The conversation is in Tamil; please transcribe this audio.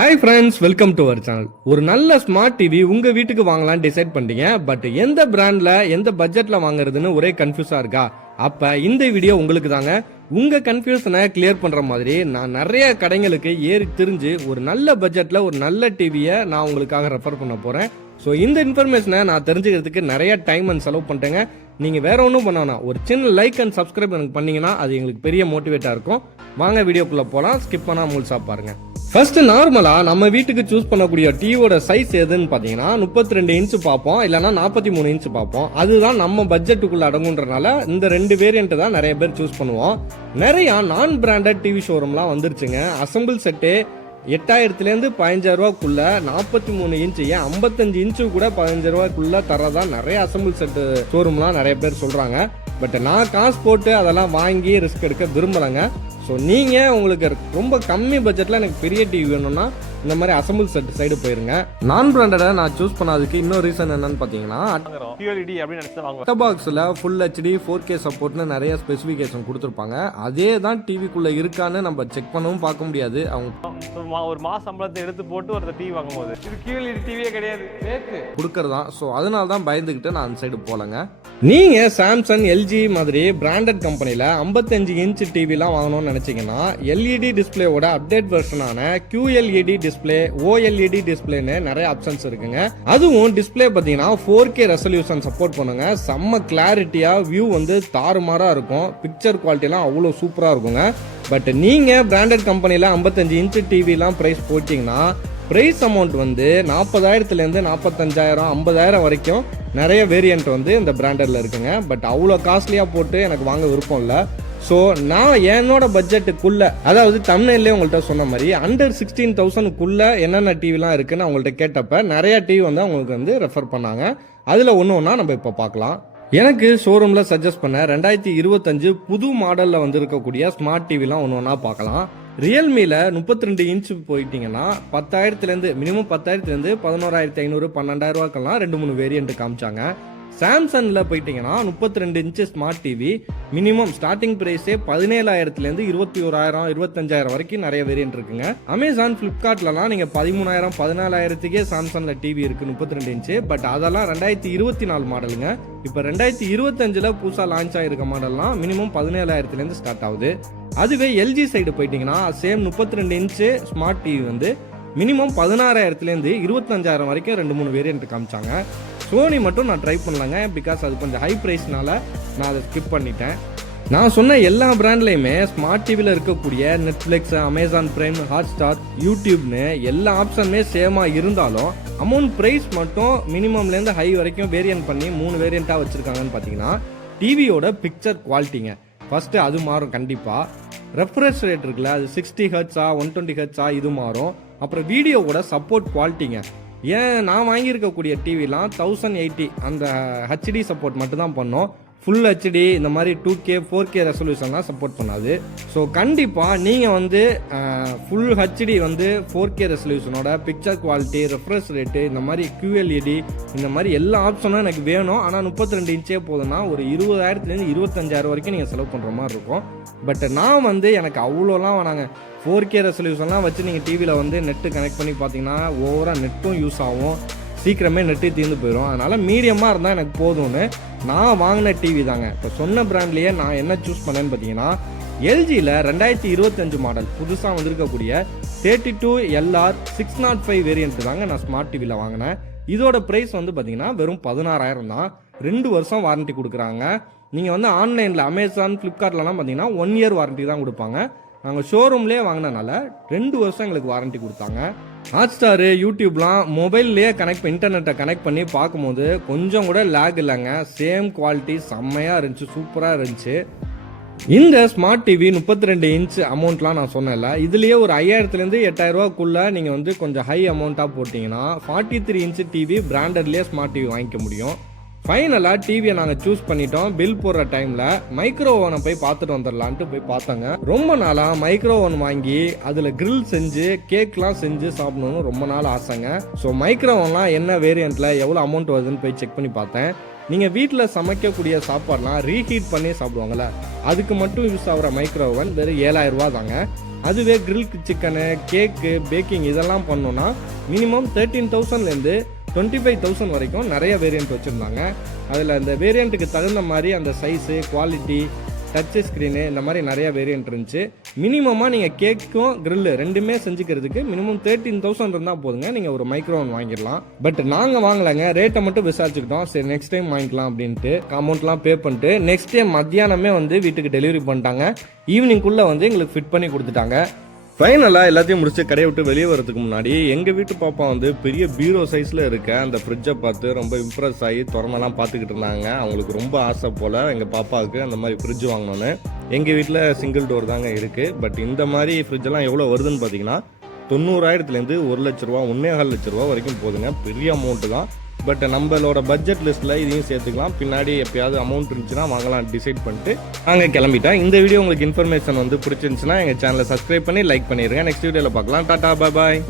Hi friends, welcome to our channel. ஒரு நல்ல ஸ்மார்ட் டிவி உங்க வீட்டுக்கு வாங்கலாம்னு டிசைட் பண்ணிட்டீங்க. பட் எந்த பிராண்ட்ல எந்த பட்ஜெட்ல வாங்குறதுன்னு ஒரே கன்ஃபியூஸா இருக்கா? அப்ப இந்த வீடியோ உங்களுக்கு தாங்க. உங்க கன்ஃபியூஷனை கிளியர் பண்ற மாதிரி நான் நிறைய கடைகளுக்கு ஏறி திரிஞ்சு ஒரு நல்ல பட்ஜெட்ல ஒரு நல்ல டிவியை நான் உங்களுக்காக ரெஃபர் பண்ண போறேன். ஸோ இந்த இன்ஃபர்மேஷனை நான் தெரிஞ்சுக்கிறதுக்கு நிறைய டைம் அண்ட் செலவு பண்ணிட்டேங்க. நீங்கள் வேற ஒன்றும் பண்ணானா ஒரு சின்ன லைக் அண்ட் சப்ஸ்கிரைப் எனக்கு பண்ணீங்கன்னா அது எங்களுக்கு பெரிய மோட்டிவேட்டாக இருக்கும். வாங்க வீடியோக்குள்ளே போகலாம். ஸ்கிப் பண்ணால் முழுசா பாருங்க. ஃபர்ஸ்ட் நார்மலா நம்ம வீட்டுக்கு சூஸ் பண்ணக்கூடிய டிவியோட சைஸ் எதுன்னு பாத்தீங்கன்னா 32 இன்ச் பார்ப்போம், இல்லைன்னா 43 இன்ச் பார்ப்போம். அதுதான் நம்ம பட்ஜெட்டுக்குள்ள அடங்குன்றனால இந்த ரெண்டு வேரியன்ட் தான் நிறைய பேர் சூஸ் பண்ணுவோம். நிறைய நான் பிராண்டட் டிவி ஷோரூம்லாம் வந்துருச்சுங்க. அசம்பிள் செட்டு 8000 15,000 ரூபாய்க்குள்ள 43 இன்ச்சு, ஏன் 55 இன்ச்சு கூட 15,000 ரூபாய்க்குள்ள தரதா நிறைய அசம்பிள் செட்டு ஷோரூம்லாம் நிறைய பேர் சொல்றாங்க. பட் நான் காசு போட்டு அதெல்லாம் வாங்கி ரிஸ்க் எடுக்க விரும்புறேங்க. ஸோ நீங்கள் உங்களுக்கு ரொம்ப கம்மி பட்ஜெட்டில் எனக்கு பெரிய டிவி வேணும்னா இந்த மாதிரி அசம்பிள் செட் சைடு போயிருங்க. நான் பிராண்டடை நான் சூஸ் பண்ணாததுக்கு இன்னொரு ரீசன் என்னன்னு பார்த்தீங்கன்னா, பாக்ஸில் ஃபுல் HD 4K சப்போர்ட்னு நிறைய ஸ்பெசிஃபிகேஷன் கொடுத்துருப்பாங்க. அதே தான் டிவிக்குள்ளே இருக்கான்னு நம்ம செக் பண்ணவும் பார்க்க முடியாது. அவங்க ஒரு மாச சம்பளத்தை எடுத்து போட்டு ஒரு டிவி வாங்கும் போது இது QLED டிவியே கிடையாது, கொடுக்கறதான். ஸோ அதனால தான் பயந்துக்கிட்டு நான் அந்த சைடு போலங்க. நீங்கள் சாம்சங் LG மாதிரி பிராண்டட் கம்பெனியில் 55 இன்ச் டிவிலாம் வாங்கணும்னு நினச்சிங்கன்னா LED டிஸ்பிளேவோட அப்டேட் வெர்ஷனான QLED டிஸ்பிளே, OLED டிஸ்பிளேன்னு நிறைய ஆப்ஷன்ஸ் இருக்குங்க. அதுவும் டிஸ்பிளே பார்த்தீங்கன்னா 4K ரெசல்யூஷன் சப்போர்ட் பண்ணுங்க. செம்ம கிளாரிட்டியா வியூ வந்து தாறுமாறா இருக்கும். பிக்சர் குவாலிட்டிலாம் அவ்வளோ சூப்பராக இருக்குங்க. பட் நீங்கள் பிராண்டட் கம்பெனியில் 55 இன்ச் டிவிலாம் ப்ரைஸ் போட்டிங்கன்னா ப்ரைஸ் அமௌண்ட் வந்து 40,000 45,000 50,000 வரைக்கும் நிறைய வேரியன்ட் வந்து இந்த பிராண்டட்ல இருக்குங்க. பட் அவ்வளோ காஸ்ட்லியாக போட்டு எனக்கு வாங்க விருப்பம் இல்லை. ஸோ நான் என்னோட பட்ஜெட்டுக்குள்ள, அதாவது தமிழ்லேயே உங்கள்கிட்ட சொன்ன மாதிரி அண்டர் 16,000க்குள்ள என்னென்ன டிவிலாம் இருக்குன்னு அவங்கள்ட்ட கேட்டப்ப நிறைய டிவி வந்து அவங்களுக்கு வந்து ரெஃபர் பண்ணாங்க. அதில் ஒன்று ஒன்றா நம்ம இப்போ பார்க்கலாம். எனக்கு ஷோரூமில் சஜஸ்ட் பண்ண 2025 புது மாடலில் வந்து இருக்கக்கூடிய ஸ்மார்ட் டிவிலாம் ஒன்று ஒன்றா பார்க்கலாம். ரியல்மியில் 32 இன்ச் போயிட்டீங்கன்னா 10,000 மினிமம் 10,000 11,500 12,000 ரூபாய்க்கெல்லாம் 2-3 வேரியன்ட் காமிச்சாங்க. சாம்சங்கில் போயிட்டீங்கன்னா 32 inch smart TV minimum starting ப்ரைஸே 17,000 21,000 25,000 வரைக்கும் நிறைய வேரியன்ட் இருக்குங்க. அமேசான் ஃப்ளிப்கார்ட்லலாம் நீங்கள் 13,000 14,000க்கே சாம்சங்ல டிவி இருக்கு 32 இன்ச்சு. பட் அதெல்லாம் 2024 மாடலுங்க. இப்போ 2025 புதுசாக லான்ச் ஆகிருக்க மாடல்லாம் மினிமம் 17,000 ஸ்டார்ட் ஆகுது. அதுவே எல்ஜி சைடு போயிட்டீங்கன்னா சேம் 32 இன்ச்சு ஸ்மார்ட் டிவி வந்து மினிமம் 16,000 25,000 வரைக்கும் 2-3 வேரியன்ட் காமிச்சாங்க. சோனி மட்டும் நான் ட்ரை பண்ணலங்க, பிகாஸ் அது கொஞ்சம் ஹை ப்ரைஸ்னால நான் அதை ஸ்கிப் பண்ணிட்டேன். நான் சொன்ன எல்லா பிராண்ட்லையுமே ஸ்மார்ட் டிவியில் இருக்கக்கூடிய நெட்ஃப்ளிக்ஸ், அமேசான் பிரைம், ஹாட்ஸ்டார், யூடியூப்னு எல்லா ஆப்ஷனுமே சேமாக இருந்தாலும் அமௌண்ட் ப்ரைஸ் மட்டும் மினிமம்லேருந்து ஹை வரைக்கும் வேரியன்ட் பண்ணி 3 வேரியண்ட்டாக வச்சுருக்காங்கன்னு பார்த்தீங்கன்னா டிவியோட பிக்சர் குவாலிட்டிங்க. ஃபர்ஸ்ட் அது மாறும் கண்டிப்பாக. ரெஃப்ரெஷ் ரேட் இருக்குல்ல, அது 60 ஹெர்ட்ஸா 120 ஹெர்ட்ஸா இது மாறும். அப்புறம் வீடியோவோட சப்போர்ட் குவாலிட்டிங்க. ஏன் நான் வாங்கியிருக்கக்கூடிய டிவிலாம் 1080 அந்த HD சப்போர்ட் மட்டும்தான் பண்ணோம். ஃபுல் HD இந்த மாதிரி 2K 4K ரெசல்யூஷன்லாம் சப்போர்ட் பண்ணாது. ஸோ கண்டிப்பாக நீங்கள் வந்து ஃபுல் HD வந்து 4K ரெசல்யூஷனோட பிக்சர் குவாலிட்டி, ரெஃப்ரெஷ் ரேட்டு, இந்த மாதிரி QLED இந்த மாதிரி எல்லா ஆப்ஷனும் எனக்கு வேணும். ஆனால் 32 இன்ச்சே போதுன்னா ஒரு 20,000 25,000 வரைக்கும் நீங்கள் செலவு பண்ணுற மாதிரி இருக்கும். பட் நான் வந்து எனக்கு அவ்வளோலாம் வேணாங்க. 4K ரெசல்யூஷன்லாம் வச்சு நீங்கள் டிவியில் வந்து நெட்டு கனெக்ட் பண்ணி பார்த்தீங்கன்னா ஓவராக நெட்டும் யூஸ் ஆகும், சீக்கிரமே நெட்டு தீர்ந்து போயிடும். அதனால் மீடியமாக இருந்தால் எனக்கு போதும்னு நான் வாங்கின டிவி தாங்க. இப்போ சொன்ன பிராண்ட்லேயே நான் என்ன சூஸ் பண்ணேன்னு பார்த்தீங்கன்னா எல்ஜியில் 2025 மாடல் புதுசாக வந்திருக்கக்கூடிய 32LR 605 வேரியன்ட் தாங்க நான் ஸ்மார்ட் டிவியில் வாங்கினேன். இதோட ப்ரைஸ் வந்து பார்த்தீங்கன்னா வெறும் 16,000 தான். 2 வருஷம் வாரண்ட்டி கொடுக்குறாங்க. நீங்கள் வந்து ஆன்லைனில் அமேசான் ஃப்ளிப்கார்ட்லலாம் பார்த்தீங்கன்னா 1 இயர் வாரண்ட்டி தான் கொடுப்பாங்க. நாங்கள் ஷோரூம்லேயே வாங்கினனால 2 வருஷம் எங்களுக்கு வாரண்ட்டி கொடுத்தாங்க. ஹாட்ஸ்டாரு, யூடியூப்லாம் மொபைல்லேயே இன்டர்நெட்டை கனெக்ட் பண்ணி பார்க்கும்போது கொஞ்சம் கூட லேக் இல்லைங்க. சேம் குவாலிட்டி செம்மையாக இருந்துச்சு, சூப்பராக இருந்துச்சு. இந்த ஸ்மார்ட் டிவி 32 இன்ச் அமௌண்ட்லாம் நான் சொன்னேன்ல, இதுலேயே ஒரு 5,000 8,000 ரூபாய்க்குள்ள நீங்கள் வந்து கொஞ்சம் ஹை அமௌண்ட்டாக போட்டிங்கன்னா 43 இன்ச் டிவி பிராண்டட்லேயே ஸ்மார்ட் டிவி வாங்கிக்க முடியும். ஃபைனலாக டிவியை நாங்கள் சூஸ் பண்ணிட்டோம். பில் போடுற டைமில் மைக்ரோ ஓவனை போய் பார்த்துட்டு வந்துடலான்ட்டு போய் பார்த்தாங்க. ரொம்ப நாளாக மைக்ரோ ஓவன் வாங்கி அதில் கிரில் செஞ்சு கேக்லாம் செஞ்சு சாப்பிடணும்னு ரொம்ப நாள் ஆசைங்க. ஸோ மைக்ரோ ஓவன்லாம் என்ன வேரியண்ட்டில் எவ்வளோ அமௌண்ட் வருதுன்னு போய் செக் பண்ணி பார்த்தேன். நீங்கள் வீட்டில் சமைக்கக்கூடிய சாப்பாடுலாம் ரீஹீட் பண்ணி சாப்பிடுவாங்கள்ல, அதுக்கு மட்டும் யூஸ் ஆகிற மைக்ரோ ஓவன் வெறும் 7,000 ரூபா தாங்க. அதுவே கிரில் சிக்கனு, கேக்கு, பேக்கிங் இதெல்லாம் பண்ணோன்னா மினிமம் 13,000லேருந்து 25,000 வரைக்கும் நிறைய வேரியண்ட் வச்சுருந்தாங்க. அதில் அந்த வேரியண்ட்டுக்கு தகுந்த மாதிரி அந்த சைஸு, குவாலிட்டி, டச் ஸ்க்ரீனு இந்த மாதிரி நிறைய வேரியண்ட் இருந்துச்சு. மினிமமாக நீங்கள் கேக்கும் கிரில்லு ரெண்டுமே செஞ்சுக்கிறதுக்கு மினிமம் 13,000 இருந்தால் போதுங்க, நீங்கள் ஒரு மைக்ரோவன் வாங்கிடலாம். பட் நாங்கள் வாங்கலைங்க, ரேட்டை மட்டும் விசாரிச்சுக்கிட்டோம். சரி நெக்ஸ்ட் டைம் வாங்கிக்கலாம் அப்படின்ட்டு அமௌண்ட்லாம் பே பண்ணிட்டு நெக்ஸ்ட் டைம் மத்தியானமே வந்து வீட்டுக்கு டெலிவரி பண்ணிட்டாங்க. ஈவினிங்குள்ளே வந்து எங்களுக்கு ஃபிட் பண்ணி கொடுத்துட்டாங்க. ஃபைனலாக எல்லாத்தையும் முடிச்சு கடையை விட்டு வெளியே வரதுக்கு முன்னாடி எங்கள் வீட்டு பாப்பா வந்து பெரிய பீரோ சைஸில் இருக்க அந்த ஃப்ரிட்ஜை பார்த்து ரொம்ப இம்ப்ரெஸ் ஆகி திறமெல்லாம் பார்த்துக்கிட்டு இருந்தாங்க. அவங்களுக்கு ரொம்ப ஆசை போல் எங்கள் பாப்பாவுக்கு அந்த மாதிரி ஃப்ரிட்ஜ் வாங்கணுன்னு. எங்கள் வீட்டில் சிங்கிள் டோர் தாங்க இருக்குது. பட் இந்த மாதிரி ஃப்ரிட்ஜெல்லாம் எவ்வளோ வருதுன்னு பார்த்தீங்கன்னா 90,000லேருந்து 1 லட்ச ரூபா, 1.25 லட்ச ரூபா வரைக்கும் போதுங்க. பெரிய அமௌண்ட்டு தான். பட் நம்மளோட பட்ஜெட் லிஸ்ட்டில் இதையும் சேர்த்துக்கலாம். பின்னாடி எப்பயாவது அமௌண்ட் இருந்துச்சுன்னா வாங்கலாம் டிசைட் பண்ணிட்டு நாங்கள் கிளம்பிட்டோம். இந்த வீடியோ உங்களுக்கு இன்ஃபர்மேஷன் வந்து பிடிச்சிருந்துச்சுன்னா எங்கள் சேனலை சப்ஸ்கிரைப் பண்ணி லைக் பண்ணிடுங்க. நெக்ஸ்ட் வீடியோவில் பார்க்கலாம். டாடா, பாய் பாய்.